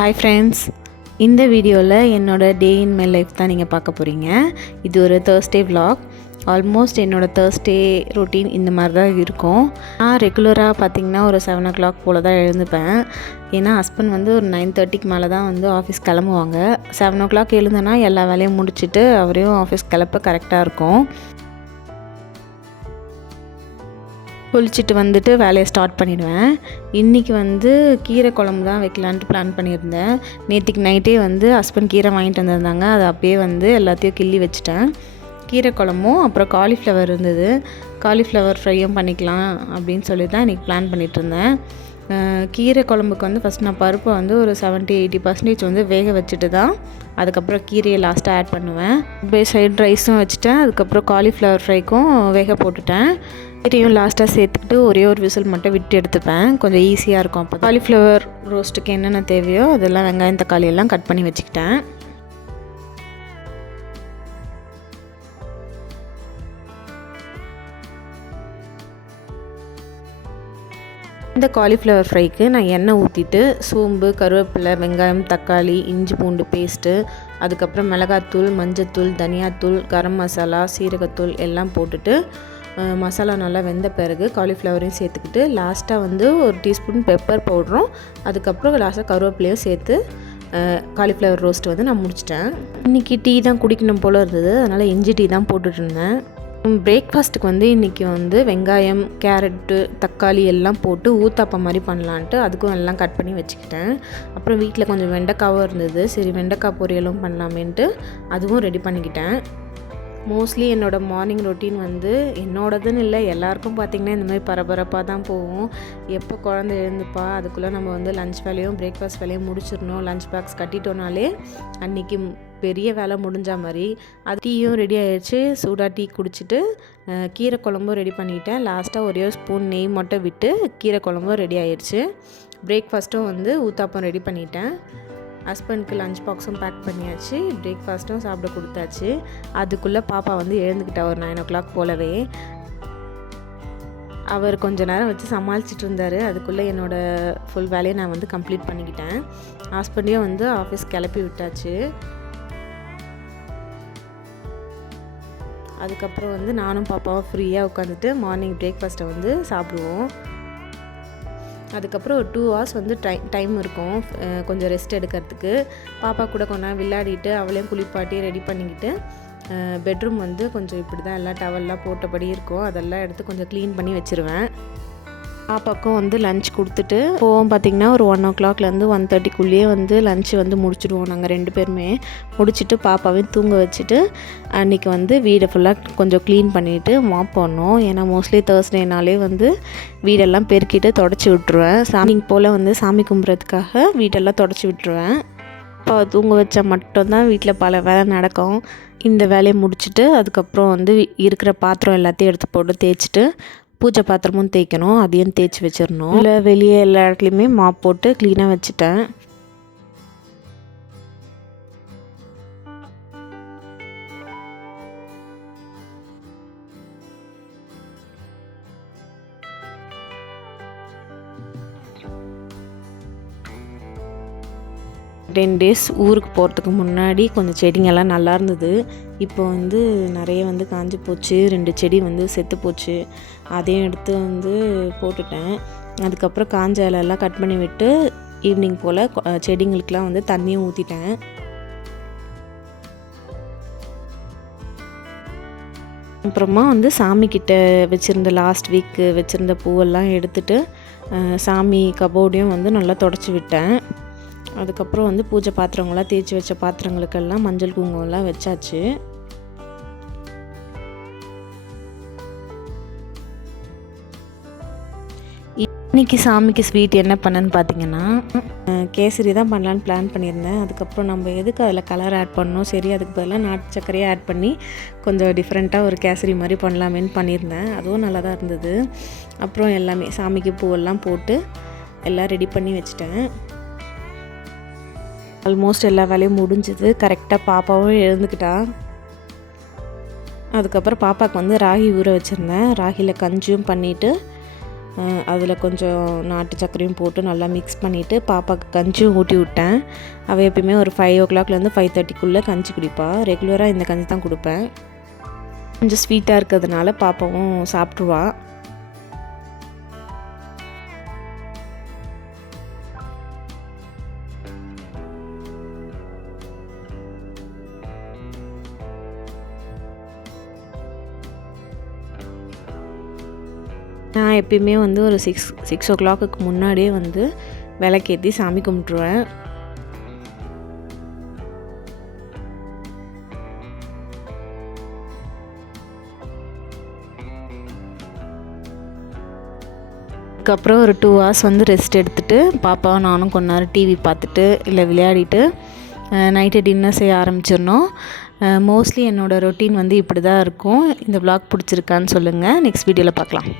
Hi friends, இந்த வீடியோவில் என்னோடய டே இன் மை லைஃப் தான் நீங்கள் பார்க்க போகிறீங்க. இது ஒரு Thursday vlog. ஆல்மோஸ்ட் என்னோடய Thursday ரொட்டீன் இந்த மாதிரி தான் இருக்கும். நான் ரெகுலராக பார்த்திங்கன்னா ஒரு 7 o'clock போல் தான் எழுந்துப்பேன். ஏன்னா ஹஸ்பண்ட் வந்து ஒரு 9:30க்கு மேலே தான் வந்து ஆஃபீஸ் கிளம்புவாங்க. 7 o'clock எழுந்தேன்னா எல்லா வேலையும் முடிச்சுட்டு அவரையும் ஆஃபீஸ் கிளப்ப கரெக்டாக இருக்கும். குளிச்சுட்டு வந்துட்டு வேலையை ஸ்டார்ட் பண்ணிடுவேன். இன்றைக்கி வந்து கீரை குழம்பு தான் வைக்கலான்ட்டு பிளான் பண்ணியிருந்தேன். நேற்றுக்கு நைட்டே வந்து ஹஸ்பண்ட் கீரை வாங்கிட்டு வந்திருந்தாங்க. அதை அப்படியே வந்து எல்லாத்தையும் கிள்ளி வச்சுட்டேன். கீரை குழம்பும் அப்புறம் காலிஃப்ளவர் இருந்தது. காலிஃப்ளவர் ஃப்ரையும் பண்ணிக்கலாம் அப்படின்னு சொல்லி தான் இன்றைக்கி பிளான் பண்ணிகிட்டு இருந்தேன். கீரை குழம்புக்கு வந்து ஃபஸ்ட் நான் பருப்பை வந்து ஒரு 70-80% வந்து வேக வச்சுட்டு தான் அதுக்கப்புறம் கீரையை லாஸ்ட்டாக ஆட் பண்ணுவேன். அப்படியே சைட் ரைஸும் வச்சுட்டேன். அதுக்கப்புறம் காலிஃப்ளவர் ஃப்ரைக்கும் வேக போட்டுட்டேன். கீரையும் லாஸ்ட்டாக சேர்த்துக்கிட்டு ஒரே ஒரு விசில் மட்டும் விட்டு எடுத்துப்பேன். கொஞ்சம் ஈஸியாக இருக்கும். அப்போ காலிஃப்ளவர் ரோஸ்ட்டுக்கு என்னென்ன தேவையோ அதெல்லாம் வெங்காயம் தக்காளி எல்லாம் கட் பண்ணி வச்சுக்கிட்டேன். இந்த காலிஃப்ளவர் ஃப்ரைக்கு நான் எண்ணெய் ஊற்றிட்டு சோம்பு, கருவேப்பிலை, வெங்காயம், தக்காளி, இஞ்சி பூண்டு பேஸ்ட்டு, அதுக்கப்புறம் மிளகாத்தூள், மஞ்சத்தூள், தனியாத்தூள், கரம் மசாலா, சீரகத்தூள் எல்லாம் போட்டுட்டு மசாலா நல்லா வெந்த பிறகு காலிஃப்ளவரையும் சேர்த்துக்கிட்டு லாஸ்ட்டாக வந்து ஒரு டீஸ்பூன் பெப்பர் பவுடரும் அதுக்கப்புறம் லாஸ்ட்டாக கருவேப்பிலையும் சேர்த்து காலிஃப்ளவர் ரோஸ்ட் வந்து நான் முடிச்சிட்டேன். இன்றைக்கி டீ தான் குடிக்கணும் போல் இருந்தது, அதனால் இஞ்சி டீ தான் போட்டுட்ருந்தேன். பிரேக்ஃபாஸ்ட்டுக்கு வந்து இன்றைக்கி வந்து வெங்காயம், கேரட்டு, தக்காளி எல்லாம் போட்டு ஊத்தாப்பம் மாதிரி பண்ணலான்ட்டு அதுக்கும் எல்லாம் கட் பண்ணி வச்சுக்கிட்டேன். அப்புறம் வீட்டில் கொஞ்சம் வெண்டைக்காவும் இருந்தது. சரி, வெண்டைக்காய் பொரியலும் பண்ணலாமேன்ட்டு அதுவும் ரெடி பண்ணிக்கிட்டேன். மோஸ்ட்லி என்னோடய மார்னிங் ரொட்டீன் வந்து என்னோடதுன்னு இல்லை, எல்லாருக்கும் பார்த்திங்கன்னா இந்த மாதிரி பரபரப்பாக தான் போகும். எப்போ குழந்தை எழுந்துப்பா அதுக்குள்ளே நம்ம வந்து லஞ்ச் வேலையும் பிரேக்ஃபாஸ்ட் வேலையும் முடிச்சிடணும். லஞ்ச் பாக்ஸ் கட்டிட்டோனாலே அன்றைக்கி பெரிய வேலை முடிஞ்ச மாதிரி. அது டீயும் ரெடி ஆகிடுச்சு. சூடாக டீ குடிச்சிட்டு கீரை குழம்பும் ரெடி பண்ணிட்டேன். லாஸ்ட்டாக ஒரே ஸ்பூன் நெய் மட்டும் விட்டு கீரை குழம்பும் ரெடி ஆகிடுச்சு. பிரேக்ஃபாஸ்ட்டும் வந்து ஊத்தாப்பம் ரெடி பண்ணிட்டேன். ஹஸ்பண்டுக்கு லஞ்ச் பாக்ஸும் பேக் பண்ணியாச்சு. பிரேக்ஃபாஸ்ட்டும் சாப்பிட கொடுத்தாச்சு. அதுக்குள்ளே பாப்பா வந்து எழுந்துக்கிட்டா ஒரு 9 o'clock போலவே. அவர் கொஞ்சம் நேரம் வச்சு சமாளிச்சிட்டு இருந்தார். அதுக்குள்ளே என்னோடய ஃபுல் வேலையை நான் வந்து கம்ப்ளீட் பண்ணிக்கிட்டேன். ஹஸ்பண்டையும் வந்து ஆஃபீஸ் கிளப்பி விட்டாச்சு. அதுக்கப்புறம் வந்து நானும் பாப்பாவும் ஃப்ரீயாக உட்காந்துட்டு மார்னிங் பிரேக்ஃபாஸ்ட்டை வந்து சாப்பிடுவோம். அதுக்கப்புறம் ஒரு 2 hours வந்து டைம் இருக்கும் கொஞ்சம் ரெஸ்ட் எடுக்கிறதுக்கு. பாப்பா கூட கொஞ்ச நேரம் விளையாடிட்டு அவளையும் குளிப்பாட்டி ரெடி பண்ணிக்கிட்டு பெட்ரூம் வந்து கொஞ்சம் இப்படி தான் எல்லாம் டவல்லாம் போட்டபடி இருக்கும். அதெல்லாம் எடுத்து கொஞ்சம் க்ளீன் பண்ணி வச்சுருவேன். பாப்பாவுக்கும் வந்து லஞ்ச் கொடுத்துட்டு போவோம். பார்த்திங்கன்னா ஒரு 1 o'clockலேருந்து 1:30க்குள்ளேயே வந்து லஞ்சு வந்து முடிச்சுடுவோம். நாங்கள் 2 பேருமே முடிச்சுட்டு பாப்பாவையும் தூங்க வச்சுட்டு அன்றைக்கி வந்து வீடை ஃபுல்லாக கொஞ்சம் க்ளீன் பண்ணிவிட்டு மாப் பண்ணோம். ஏன்னா மோஸ்ட்லி Thursdayனாலே வந்து வீடெல்லாம் பெருக்கிட்டு தொடச்சி விட்ருவேன். சாமிக்கு போல் வந்து சாமி கும்பிட்றதுக்காக வீடெல்லாம் தொடச்சி விட்டுருவேன். அப்பாவை தூங்க வச்சா மட்டும்தான் வீட்டில் பல வேலை நடக்கும். இந்த வேலையை முடிச்சுட்டு அதுக்கப்புறம் வந்து இருக்கிற பாத்திரம் எல்லாத்தையும் எடுத்து போட்டு தேய்ச்சிட்டு பூஜை பாத்திரமும் தேய்க்கணும். அதையும் தேய்ச்சி வச்சிடணும். இல்லை வெளியே எல்லா இடத்துலையுமே மாப் போட்டு க்ளீனாக வச்சுட்டேன். 10 days ஊருக்கு போகிறதுக்கு முன்னாடி கொஞ்சம் செடிங்கெல்லாம் நல்லா இருந்தது. இப்போ வந்து நிறைய வந்து காஞ்சி போச்சு. 2 செடி வந்து செத்து போச்சு. அதையும் எடுத்து வந்து போட்டுட்டேன். அதுக்கப்புறம் காஞ்ச இலையெல்லாம் கட் பண்ணி விட்டு ஈவினிங் போல் செடிங்களுக்கெலாம் வந்து தண்ணியும் ஊற்றிட்டேன். அப்புறமா வந்து சாமிக்கிட்ட வச்சுருந்த லாஸ்ட் வீக்கு வச்சுருந்த பூவெல்லாம் எடுத்துகிட்டு சாமி கபோர்டையும் வந்து நல்லா தொடச்சி விட்டேன். அதுக்கப்புறம் வந்து பூஜை பாத்திரங்கள்லாம் தேய்ச்சி வச்ச பாத்திரங்களுக்கெல்லாம் மஞ்சள் குங்குமம்லாம் வச்சாச்சு. இன்றைக்கி சாமிக்கு ஸ்வீட் என்ன பண்ணேன்னு பார்த்தீங்கன்னா கேசரி தான் பண்ணலான்னு பிளான் பண்ணியிருந்தேன். அதுக்கப்புறம் நம்ம எதுக்கு அதில் கலர் ஆட் பண்ணணும், சரி அதுக்கு பதிலாக நாட்டு சர்க்கரையை ஆட் பண்ணி கொஞ்சம் டிஃப்ரெண்ட்டாக ஒரு கேசரி மாதிரி பண்ணலாமேன்னு பண்ணியிருந்தேன். அதுவும் நல்லா தான் இருந்தது. அப்புறம் எல்லாமே சாமிக்கு பூவெல்லாம் போட்டு எல்லாம் ரெடி பண்ணி வச்சுட்டேன். ஆல்மோஸ்ட் எல்லா வேலையும் முடிஞ்சுது. கரெக்டாக பாப்பாவும் எழுந்துக்கிட்டா. அதுக்கப்புறம் பாப்பாவுக்கு வந்து ராகி ஊற வச்சுருந்தேன். ராகியில் கஞ்சியும் பண்ணிவிட்டு அதில் கொஞ்சம் நாட்டு சர்க்கரையும் போட்டு நல்லா மிக்ஸ் பண்ணிவிட்டு பாப்பாவுக்கு கஞ்சியும் ஊட்டி விட்டேன். அவள் எப்பயுமே ஒரு 5 o'clockலேருந்து 5:30க்குள்ளே கஞ்சி குடிப்பாள். ரெகுலராக இந்த கஞ்சி தான் கொடுப்பேன். கொஞ்சம் ஸ்வீட்டாக இருக்கிறதுனால பாப்பாவும் சாப்பிட்ருவா. நான் எப்பயுமே வந்து ஒரு 6 o'clock முன்னாடியே வந்து விளக்கேற்றி சாமி கும்பிட்ருவேன். அதுக்கப்புறம் ஒரு 2 hours வந்து ரெஸ்ட் எடுத்துகிட்டு பாப்பாவும் நானும் கொஞ்ச நேரம் டிவி பார்த்துட்டு இல்லை விளையாடிட்டு நைட்டு டின்னர் செய்ய ஆரம்பிச்சிடணும். மோஸ்ட்லி என்னோடய ரொட்டீன் வந்து இப்படி தான் இருக்கும். இந்த vlog பிடிச்சிருக்கான்னு சொல்லுங்கள். நெக்ஸ்ட் வீடியோவில் பார்க்கலாம்.